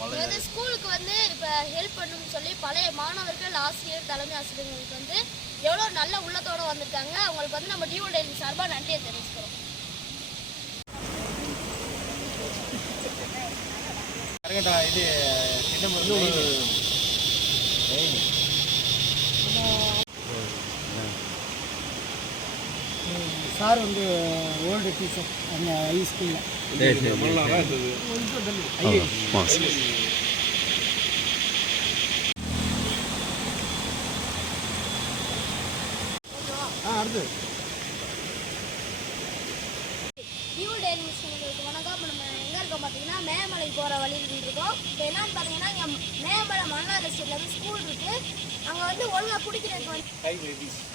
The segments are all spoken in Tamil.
ஸ்கூலுக்கு வந்து இப்போ ஹெல்ப் பண்ணணும்னு சொல்லி பழைய மாணவர்கள், ஆசிரியர், தலைமை ஆசிரியர்களுக்கு வந்து எவ்வளோ நல்ல உள்ளத்தோடு வந்திருக்காங்க. அவங்களுக்கு வந்து நம்ம டியூ டெய்லி சார்பாக நன்றியை தெரிவிச்சுக்கிறோம். இது சார் வந்து ஓல்டு டீச்சர் அந்த ஹை ஸ்கூலில். அடுத்து டியூ டெய்லி மிஷினுக்கு வணக்கம். இப்போ நம்ம எங்கே இருக்கோம் பார்த்தீங்கன்னா மேமலை போகிற வழியில் இருக்கோம். இப்போ என்னன்னு பார்த்தீங்கன்னா இங்கே மேமலை மணலாறு ஸ்ட்ரீட்டில் ஸ்கூல் இருக்குது. அங்கே வந்து ஒழுங்காக குடிக்கிறதுக்கு வந்து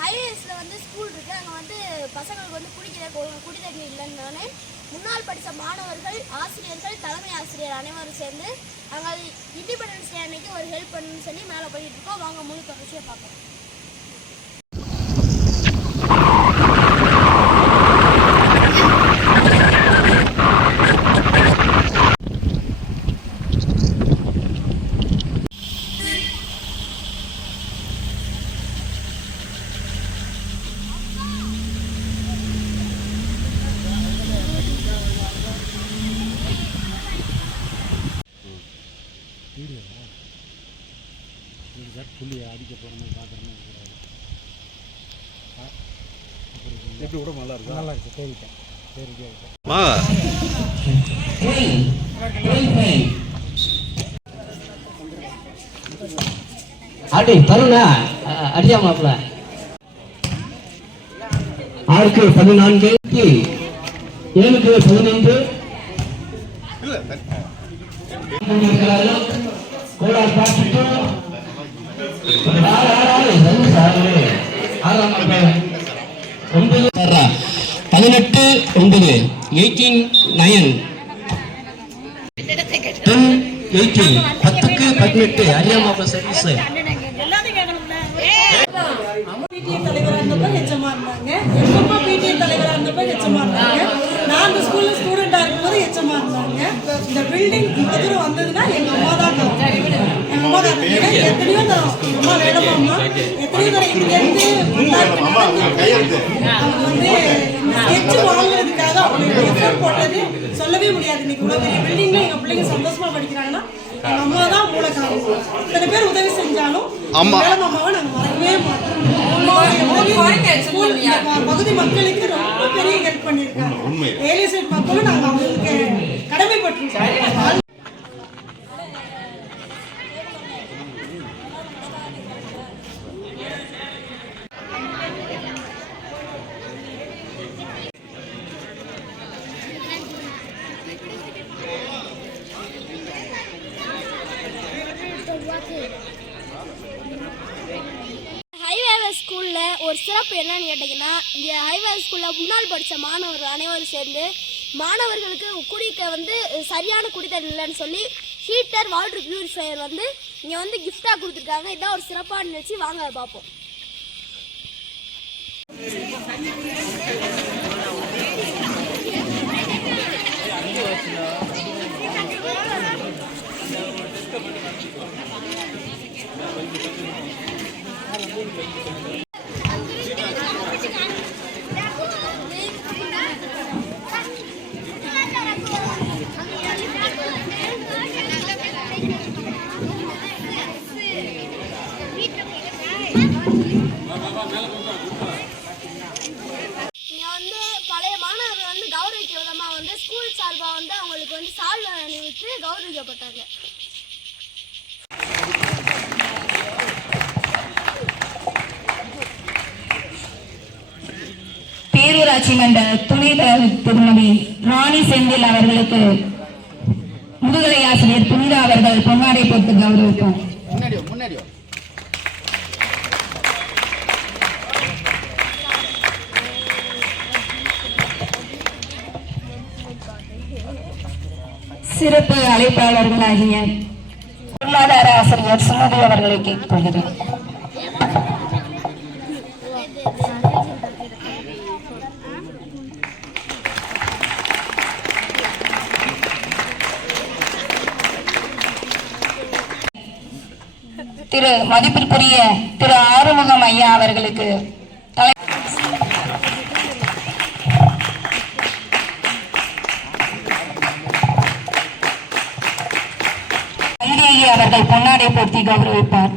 ஹைவேஸில் வந்து ஸ்கூல் இருக்குது. அங்கே வந்து பசங்களுக்கு வந்து குடிக்கிறதுக்கு குடி தண்ணி இல்லைன்னு முன்னாள் படித்த மாணவர்கள், ஆசிரியர்கள், தலைமை ஆசிரியர் அனைவரும் சேர்ந்து அங்கே இண்டிபெண்டன்ஸ் டே அன்னைக்கு ஒரு ஹெல்ப் பண்ணணும்னு சொல்லி மேலே போயிட்டு இருக்கோம். வாங்க முழு தொடர்ச்சியை பார்ப்போம். புள்ளி அடிக்க போகிறோம் பார்க்குறோன்னு எப்படி கூட நல்லா இருக்கு. நல்லா இருக்கு. தேடிட்டேன் தேடிட்டேன். அடி தருணா அடியா மாப்பிள்ள 6-14 7-15 கோடா பாட்டு 18 அறியாம சர்வீஸ் தலைவராக இருந்தப்போ ஹெச்எம்மா இருந்தாங்க. எங்கள் அம்மா பிடிஏ தலைவராக இருந்தப்போ ஹெச்எம்மா இருந்தாங்க. நான் அந்த ஸ்கூலில் ஸ்டூடெண்டாக இருக்கும்போது ஹெச்எம்மா இருந்தாங்க. இந்த பில்டிங் இவ்வளோ தூரம் வந்ததுன்னா எங்கள் அம்மா தான் எங்கள் அம்மா தான் எத்தனையோ தரம் அம்மா வேணுமாம்மா எத்தனையோ தரம் இங்கேருந்து அவங்க வந்து ஸ்கெட்சு வாங்குறதுக்காக அவங்க எஃபர்ட் போட்டது சொல்லவே முடியாது. இன்னைக்கு இவ்வளோ பெரிய பில்டிங்கில் எங்கள் பிள்ளைங்க சந்தோஷமாக படிக்கிறாங்கன்னா எங்கள் அம்மா தான் மூல காரணம். இத்தனை பேர் உதவி செஞ்சாலும் அம்மாவை நாங்கள் மறக்கவே மாட்டோம். பகுதி மக்களுக்கு ரொம்ப பெரிய ஹெல்ப் பண்ணியிருக்காங்க. ஏழை சைட் மக்களும் நாங்கள் அவங்களுக்கு கடமைப்பட்டிருக்கோம். ஸ்கூலில் ஒரு சிறப்பு என்னன்னு கேட்டிங்கன்னா, இந்த ஹைவே ஸ்கூலில் முன்னாள் படித்த மாணவர்கள் அனைவரும் சேர்ந்து மாணவர்களுக்கு குடிக்க வந்து சரியான குடித்தண்ணி இல்லைன்னு சொல்லி ஹீட்டர், வாட்டர் பியூரிஃபையர் வந்து இங்கே வந்து கிஃப்டாக கொடுத்துருக்காங்க. இதான் ஒரு சிறப்பான நிகழ்ச்சி. வாங்க பார்ப்போம். பழைய மாணவர்கள் வந்து கௌரவிக்க விதமாக வந்து ஸ்கூல் சார்பாக வந்து அவங்களுக்கு வந்து சால்வை அணிவித்து கௌரவிக்கப்பட்டாங்க. பேரூராட்சி மன்ற துணைத் திருமதி ராணி செந்தில் அவர்களுக்கு முதுகலை ஆசிரியர் புனிதா அவர்கள் பொன்னாடை போட்டு கௌரவிப்போம். சிறப்பு அழைப்பாளர்களாகிய பொருளாதார ஆசிரியர் சுமதி அவர்களை கேட்கொள்கிறேன். திரு மதிப்பிற்குரிய திரு ஆறுமுகம் ஐயா அவர்களுக்கு அவர்கள் பொன்னாடை போர்த்தி கௌரவிப்பார்.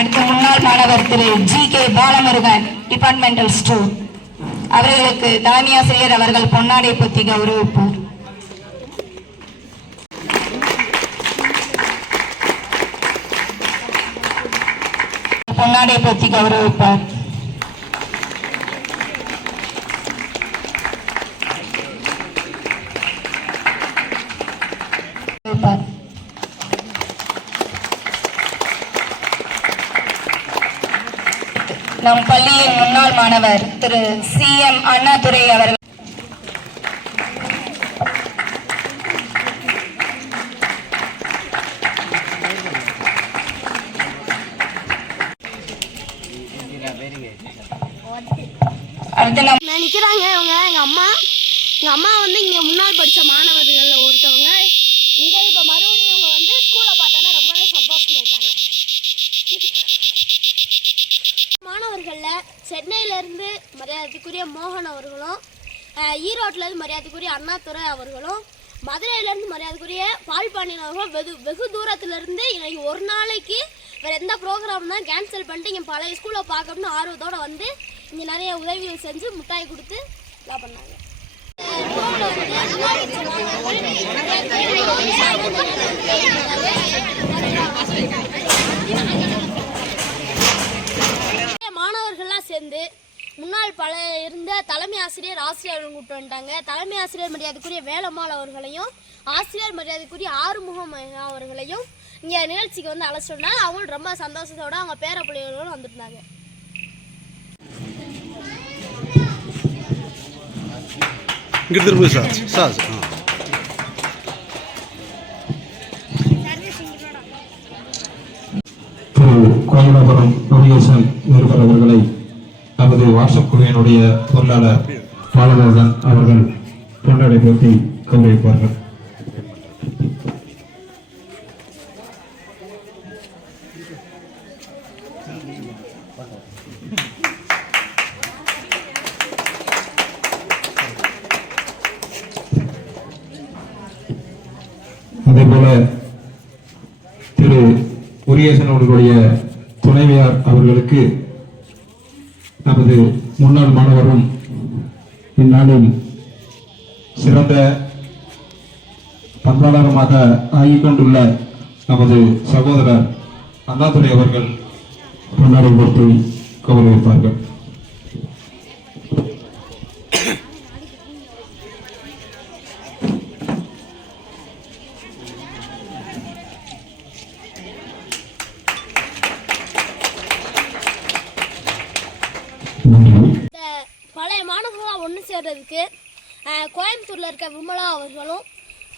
அடுத்த முன்னாள் மாணவர் திரு GK பாலமுருகன், டிபார்ட்மெண்டல் ஸ்டோர், அவர்களுக்கு தலைமை ஆசிரியர் அவர்கள் பொன்னாடை பொத்தி கௌரவிப்பார். பொன்னாடை பொத்தி கௌரவிப்பார். நம் பள்ளியின் முன்னாள் மாணவர் திரு CM அண்ணாதுரை அவர்கள் நிற்கிறாங்க. அவங்க எங்கள் அம்மா வந்து இங்கே முன்னாள் படித்த மாணவர்களில் ஒருத்தவங்க. இங்கே இப்போ மறுபடியும் அவங்க வந்து ஸ்கூலை பார்த்தோன்னா ரொம்பவே சந்தோஷமாயிட்டாங்க. மாணவர்களில் சென்னையிலேருந்து மரியாதைக்குரிய மோகன் அவர்களும், ஈரோட்டிலேருந்து மரியாதைக்குரிய அண்ணாதுரை அவர்களும், மதுரையிலேருந்து மரியாதைக்குரிய பால்பாண்டியன் அவர்களும் வெகு தூரத்துலேருந்து இன்னைக்கு ஒரு நாளைக்கு வேறு எந்த ப்ரோக்ராம் தான் கேன்சல் பண்ணிட்டு இங்கே பழைய ஸ்கூலை பார்க்கணும்னு ஆர்வத்தோடு வந்து இங்கே நிறைய உதவிகள் செஞ்சு மிட்டாய் கொடுத்து எல்லாம் பண்ணாங்க. மாணவர்கள்லாம் சேர்ந்து முன்னாள் இருந்த தலைமை ஆசிரியர் ஆசிரியர்கள் கூப்பிட்டு வந்துட்டாங்க. தலைமை ஆசிரியர் மரியாதைக்குரிய வேலம்மாள் அவர்களையும் ஆசிரியர் மரியாதைக்குரிய ஆறுமுகம் அவர்களையும் இங்கே நிகழ்ச்சிக்கு வந்து அழைச்சிட்டு அவங்களும் ரொம்ப சந்தோஷத்தோட அவங்க பேர பிள்ளைகளோடு வந்துருந்தாங்க. கோயிலாபுரம் முருகேசன் நிருபர் அவர்களை நமது வாட்ஸ்அப் குழுவினுடைய பொருளாளர் பாலமுருகன் அவர்கள் பொன்னாடை போர்த்தி கௌரவிப்பார்கள். அதேபோல திரு முருகேசன் அவர்களுடைய துணைவியார் அவர்களுக்கு நமது முன்னாள் மாணவரும் இந்நாளில் சிறந்த பண்பாளருமாக ஆகிக் கொண்டுள்ள நமது சகோதரர் அண்ணாதுரை அவர்கள் பொன்னாடை போர்த்தி கௌரவிப்பார்கள். இந்த பழைய மாணவர்களாக ஒன்று சேர்றதுக்கு கோயம்புத்தூரில் இருக்க விமலா அவர்களும்,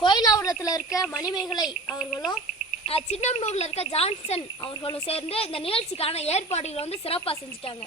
கோயிலாபுரத்தில் இருக்க மணிமேகலை அவர்களும், சின்னமனூரில் இருக்க ஜான்சன் அவர்களும் சேர்ந்து இந்த நிகழ்ச்சிக்கான ஏற்பாடுகளை வந்து சிறப்பாக செஞ்சுட்டாங்க.